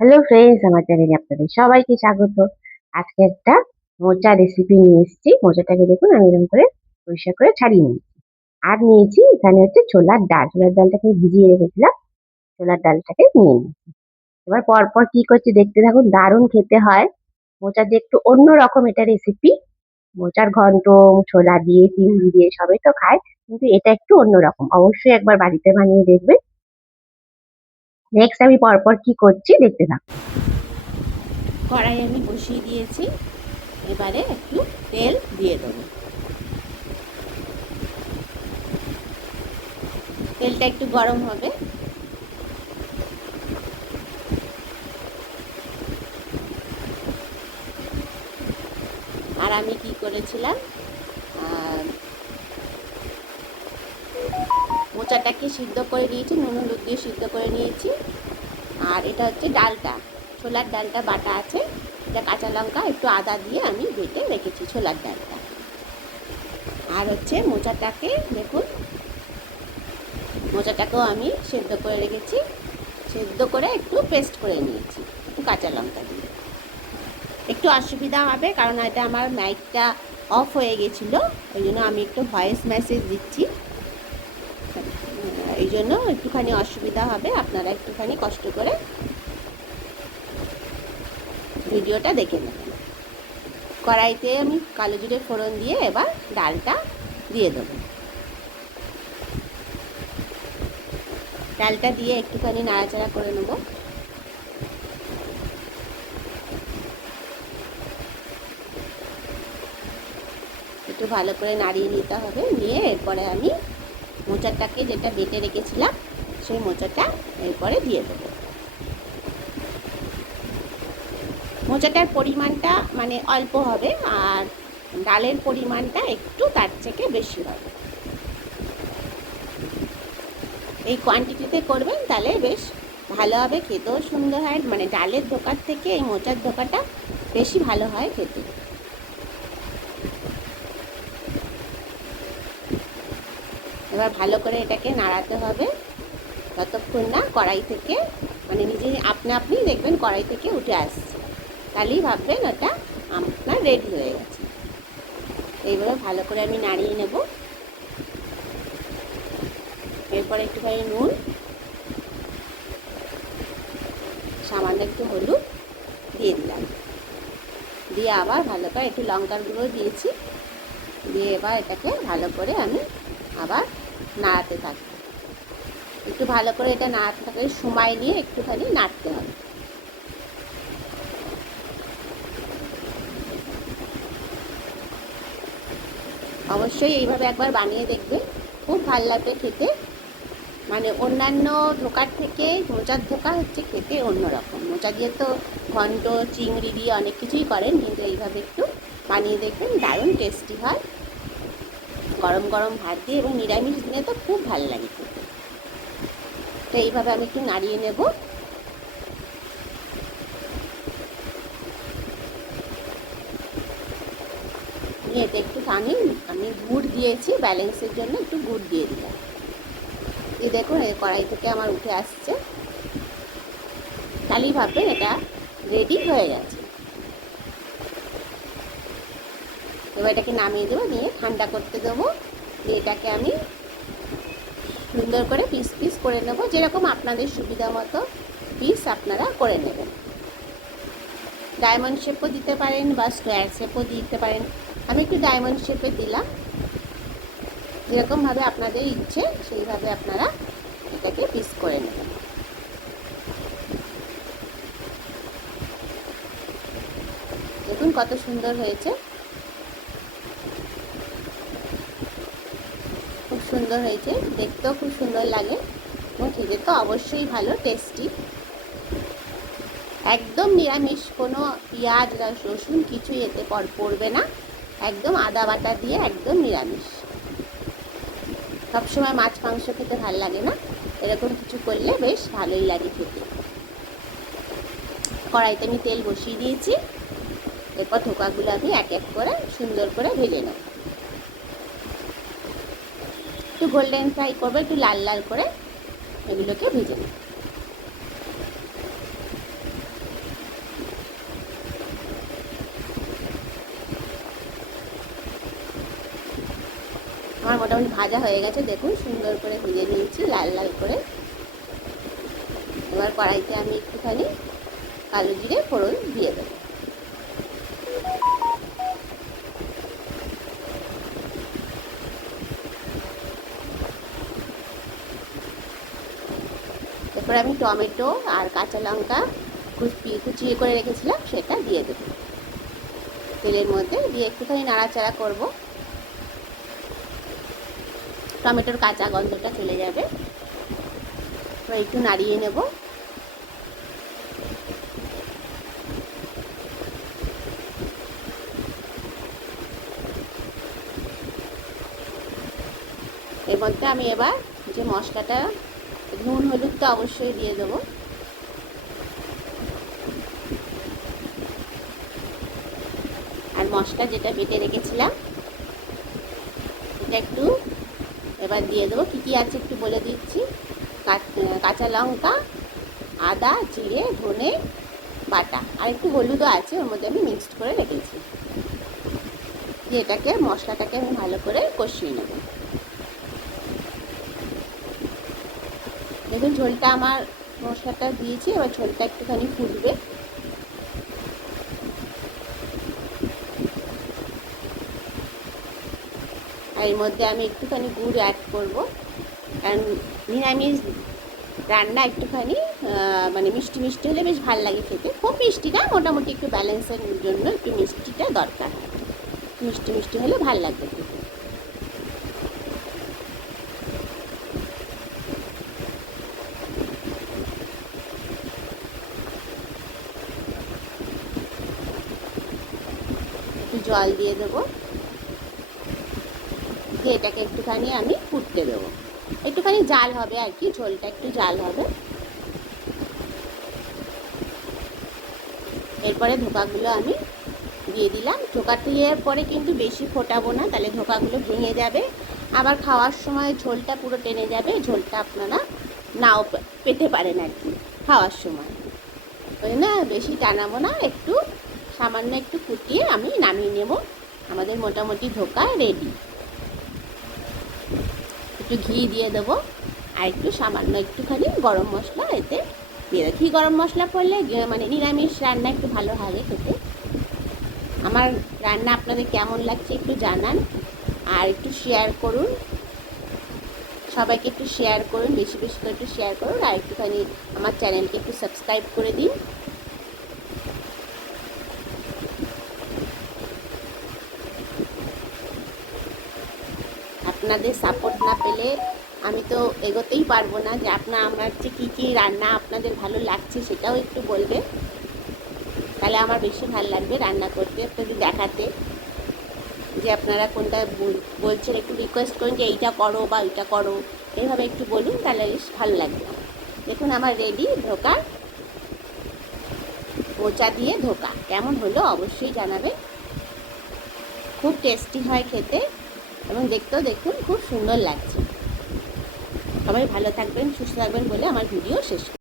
Hello friends, আমার চ্যানেলে আপনাদের সবাইকে স্বাগত। আজকে একটা মোচা রেসিপি নিয়ে এসেছি। মোচাটাকে দেখুন আমি এরকম করে পরিষ্কার করে ছাড়িয়ে নিয়েছি। আর নিয়েছি এখানে হচ্ছে ছোলার ডাল। ছোলার ডালটাকে ভিজিয়ে রেখেছিলাম। ছোলার ডালটাকে নিয়ে নিয়েছি। এবার পরপর কি করছি দেখতে থাকুন। দারুণ খেতে হয়। মোচা দিয়ে একটু অন্যরকম এটা রেসিপি। মোচার ঘন্ট, ছোলা দিয়ে, চিংড়ি দিয়ে সবই তো খায়, কিন্তু এটা একটু অন্যরকম। অবশ্যই একবার বাড়িতে বানিয়ে দেখবেন। নেক্সট আমি পরপর কি করছি দেখতে থাকুন। কড়াই আমি বসিয়ে দিয়েছি। এবারে একটু তেল দিয়ে দেবো। তেলটা একটু গরম হবে। আর আমি কি করেছিলাম, মোচাটাকে সিদ্ধ করে নিয়েছি, নুন হলুদ দিয়ে সিদ্ধ করে নিয়েছি। আর এটা হচ্ছে ডালটা, ছোলার ডালটা বাটা আছে। এটা কাঁচা লঙ্কা একটু আদা দিয়ে আমি বেটে রেখেছি ছোলার ডালটা। আর হচ্ছে মোচাটাকে দেখুন, মোচাটাকেও আমি সেদ্ধ করে রেখেছি। সেদ্ধ করে একটু পেস্ট করে নিয়েছি একটু কাঁচা লঙ্কা দিয়ে। একটু অসুবিধা হবে কারণ এটা আমার মাইকটা অফ হয়ে গেছিলো, ওই জন্য আমি একটু ভয়েস মেসেজ দিচ্ছি। এই জন্য একটুখানি অসুবিধা হবে, আপনারা একটুখানি কষ্ট করে ভিডিওটা দেখে নেবেন। কড়াইতে আমি কালো জিরে ফোড়ন দিয়ে এবার ডালটা দিয়ে দেবো। ডালটা দিয়ে একটুখানি নাড়াচাড়া করে নেব। একটু ভালো করে নাড়িয়ে নিতে হবে। নিয়ে এরপরে আমি মোচাটাকে যেটা বেটে রেখেছিলাম সেই মোচাটা এরপরে দিয়ে দেবো। মোচাটার পরিমাণটা মানে অল্প হবে, আর ডালের পরিমাণটা একটু তার থেকে বেশি হবে। এই কোয়ান্টিটিতে করবেন তাহলে বেশ ভালো হবে, খেতেও সুন্দর হয়। মানে ডালের ধোকার থেকে এই মোচার ধোকাটা বেশি ভালো হয় খেতে। এবার ভালো করে এটাকে নাড়াতে হবে যতক্ষণ না কড়াই থেকে মানে নিজে আপনি দেখবেন কড়াই থেকে উঠে আসছে, তাহলেই ভাববেন ওটা আপনার রেডি হয়ে গেছে। এইভাবে ভালো করে আমি নাড়িয়ে নেব। এরপরে একটুখানি নুন, সামান্য একটু হলুদ দিয়ে দিলাম। দিয়ে আবার ভালো করে একটু লঙ্কার গুঁড়ো দিয়েছি। দিয়ে এবার এটাকে ভালো করে আমি আবার নাড়াতে থাকি। একটু ভালো করে এটা নাড়াতে থাকলে সময় নিয়ে একটুখানি নাড়তে হবে। অবশ্যই এইভাবে একবার বানিয়ে দেখবে, খুব ভালো লাগবে খেতে। মানে অন্যান্য ধোকার থেকে মোচার ধোকা হচ্ছে খেতে অন্যরকম। মোচা দিয়ে তো ঘন্ট, চিংড়ি দিয়ে অনেক কিছুই করেন, কিন্তু এইভাবে একটু বানিয়ে দেখবেন, দারুণ টেস্টি হয়। গরম গরম ভাত দিয়ে এবং নিরামিষ দিনে তো খুব ভালো লাগে খেতে। তো এইভাবে আমি একটু নাড়িয়ে নেব। নিয়ে এটা একটু আমি গুড় দিয়েছি ব্যালেন্সের জন্য, একটু গুড় দিয়ে দিলাম। এই দেখুন এই কড়াই থেকে আমার উঠে আসছে, তাহলেই ভাববেন এটা রেডি হয়ে গেছে। এবার এটাকে নামিয়ে দেবো, নিয়ে ঠান্ডা করতে দেবো। দিয়ে এটাকে আমি সুন্দর করে পিস পিস করে নেব, যেরকম আপনাদের সুবিধা মতো পিস আপনারা করে নেবেন। ডায়মন্ড শেপও দিতে পারেন বা স্কোয়ার শেপও দিতে পারেন। আমি একটু ডায়মন্ড শেপে দিলাম। যেরকমভাবে আপনাদের ইচ্ছে সেইভাবে আপনারা এটাকে পিস করে নেবেন। দেখুন কত সুন্দর হয়েছে, খুব সুন্দর হয়েছে, দেখতেও খুব সুন্দর লাগে এবং খেতে তো অবশ্যই ভালো, টেস্টি। একদম নিরামিষ, কোনো পেঁয়াজ রসুন কিছুই এতে পড়বে না, একদম আদা বাটা দিয়ে একদম নিরামিষ। সবসময় মাছ মাংস খেতে ভালো লাগে না, এরকম কিছু করলে বেশ ভালোই লাগে খেতে। কড়াইতে আমি তেল বসিয়ে দিয়েছি। এরপর ধোকাগুলো আমি এক এক করে সুন্দর করে ভেজে নেব। একটু গোল্ডেন ফ্রাই করবো, একটু লাল লাল করে এগুলোকে ভেজে নেব। আমার মোটামুটি ভাজা হয়ে গেছে, দেখুন সুন্দর করে ভেজে নিয়েছি লাল লাল করে। এবার কড়াইতে আমি একটুখানি কালো জিরে ফোড়ন দিয়ে দেবো। এরপর আমি টমেটো আর কাঁচা লঙ্কা কুচিয়ে করে রেখেছিলাম সেটা দিয়ে দেবো তেলের মধ্যে, দিয়ে একটুখানি নাড়াচাড়া করব। টমেটোর কাঁচা গন্ধটা চলে যাবে, এবার একটু নাড়িয়ে নেব। এর মধ্যে আমি এবার যে মশলাটা, নুন হলুদ তো অবশ্যই দিয়ে দেবো। আর মশলা যেটা বেটে রেখেছিলাম এটা একটু এবার দিয়ে দেবো। কী কী আছে একটু বলে দিচ্ছি। কাঁচা লঙ্কা, আদা, জিরে, ধনে বাটা, আর একটু হলুদও আছে ওর মধ্যে, আমি মিক্সড করে রেখেছি। দিয়ে এটাকে মশলাটাকে আমি ভালো করে কষিয়ে নেব। দেখুন ঝোলটা আমার মশলাটা দিয়েছি, এবার ঝোলটা একটুখানি ফুটবে। আর এর মধ্যে আমি একটুখানি গুড় অ্যাড করব, কারণ নিরামিষ রান্না একটুখানি মানে মিষ্টি মিষ্টি হলে বেশ ভালো লাগে খেতে। খুব মিষ্টি না, মোটামুটি একটু ব্যালেন্সের জন্য একটু মিষ্টিটা দরকার। মিষ্টি মিষ্টি হলে ভালো লাগবে খেতে। একটু জল দিয়ে দেবো, দিয়ে এটাকে একটুখানি আমি ফুটতে দেবো। একটুখানি জাল হবে আর কি, ঝোলটা একটু জাল হবে। এরপরে ধোকাগুলো আমি দিয়ে দিলাম। ধোকা দেওয়ার পরে কিন্তু বেশি ফোটাবো না, তাহলে ধোকাগুলো ভেঙে যাবে, আবার খাওয়ার সময় ঝোলটা পুরো টেনে যাবে। ঝোলটা আপনারা নাও পেতে পারেন আর কি খাওয়ার সময়, ওই না বেশি টানাবো না, একটু সামান্য একটু ফুটিয়ে আমি নামিয়ে নেব। আমাদের মোটামুটি ধোকা রেডি। একটু ঘি দিয়ে দেবো, আর একটু সামান্য একটুখানি গরম মশলা এতে দিয়ে দেবো। ঘি গরম মশলা পড়লে মানে নিরামিষ রান্না একটু ভালো লাগে খেতে। আমার রান্না আপনাদের কেমন লাগছে একটু জানান, আর একটু শেয়ার করুন, সবাইকে একটু শেয়ার করুন, বেশি বেশি করে একটু শেয়ার করুন, আর একটুখানি আমার চ্যানেলকে একটু সাবস্ক্রাইব করে দিন। আপনাদের সাপোর্ট না পেলে আমি তো এগোতেই পারবো না। যে আমার যে কী কী রান্না আপনাদের ভালো লাগছে সেটাও একটু বলবেন, তাহলে আমার বেশি ভালো লাগবে রান্না করতে, আপনাদের দেখাতে। যে আপনারা কোনটা বলছেন একটু রিকোয়েস্ট করুন যে এইটা করো বা ওইটা করো, এইভাবে একটু বলুন, তাহলে বেশ ভালো লাগবে। দেখুন আমার রেডি ধোকা, মোচা দিয়ে ধোকা। কেমন হলো অবশ্যই জানাবেন। খুব টেস্টি হয় খেতে, এবং দেখতেও দেখুন খুব সুন্দর লাগছে। সবাই ভালো থাকবেন, সুস্থ থাকবেন বলে আমার ভিডিও শেষ।